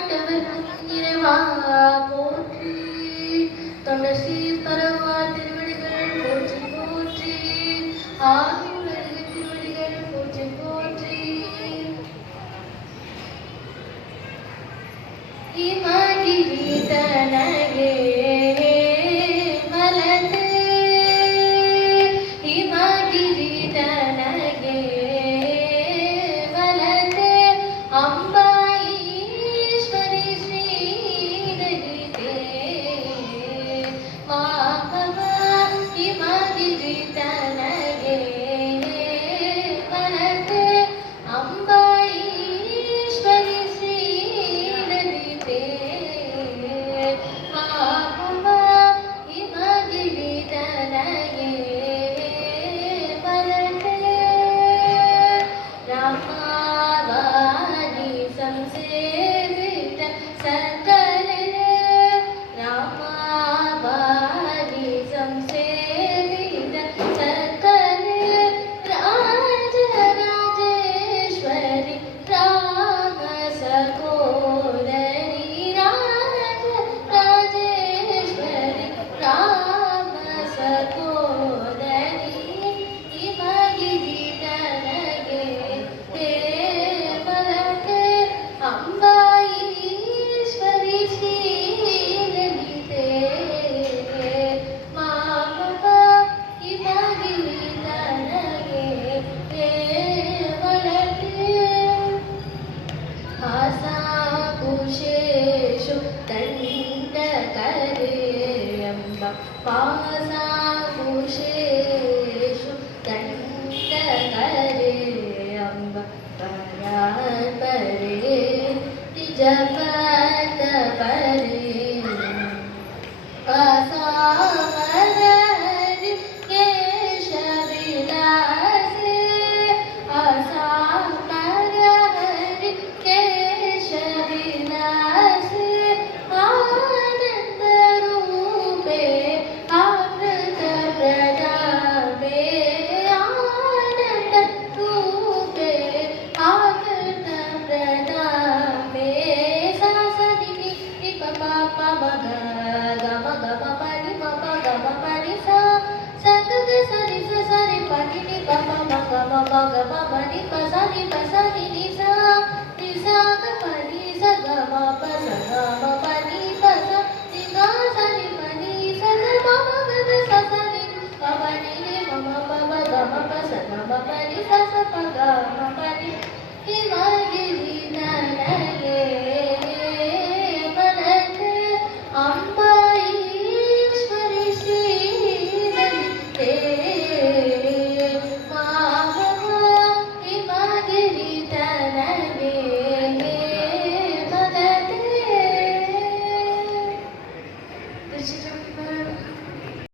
நாட்டவர் இறைவா போற்றி. தொண்டர் சீர்பரவா திருவடிகள் போற்றி போற்றி. ஆவியுடைய திருவடிகள் போற்றி போற்றி. இமகிரி தனகே மலதே இமகிரி தனகே மலதே அம்பாஈஸ்வரி ஸ்ரீதரிதே மாமவ இமகிரி தனகே மலதே அம்பாஈஸ்வரி ஸ்ரீதரிதே மாமவ இமகிரி தனகே மலதே ராமாவாணி ಸಂಸೇವಿತ ಸಕಲೇ ರಾಮಾವಾಣಿ ಸಂಸೇವಿತ ಸಕಲೇ ರಾಜರಾಜೇಶ್ವರಿ ರಾಮ ಸಕೋದರಿ ರಾಜರಾಜೇಶ್ವರಿ ರಾಮ ಸಕೋದರಿ ಇಮಗಿರಿ ತನಗೆ ದೇವರಕ್ಕೆ ಅಂಬಾಈಶ್ವರಿ ಶ್ರೀಲಲಿತೆ ಮಾಮವ ಇಮಗಿರಿ ತನಗೆ ದೇವರಕ್ಕೆ ಪಾಸಾಂಕುಶೇಷು ದಂಡಕರೆ ಎಂಬ ಪಾಸಾಂಕುಶೇಷು ದಂಡಕರೆ ಎಂಬ ಪರಾತ್ಪರೆ ನಿಜಪದ ಪರೆ ಪಾಸಾಮರಹರಿ ಕೇಶವಿಲಾಸೆ ಪಾಸಾಮರಹರಿ ಕೇಶವಿಲಾಸೆ ಆನಂದ ರೂಪೆ ಅಮೃತ ಪ್ರದಾಪೆ ಆನಂದ ರೂಪೆ ಅಮೃತ ಪ್ರದಾಪೆ ಸಸನಿ ನಿಪ ಪಾಪ ಮಗ ಗಮ ಗಮ ಪನಿ ಮಪ ಗಮ ಪನಿ ಸಾ ಸಗಗ ಸರಿ ಸರಿ ಪನಿ ನಿಪ ಮಮ ಗಮ ಗಮ ಪನಿ ಪ ಸನಿ ನಿ ಸಾ ಗ ಪನಿ ಸ ಗಮ ಪ ಸ ಗಮ ಪನಿ ಪ ಸ ನಿ ಗ ಸನಿ ಪನಿ ಸ ಗ ಮಮ ಗ ಸ ಸನಿ ಗ ಪನಿ ನಿ ಮಮ ಪ ಮ ಗಮ ಪ ಸ ಗಮ ಪನಿ ಸ ಸ ಪ ಗಮ ಪನಿ ಹಿಮಗಿರಿ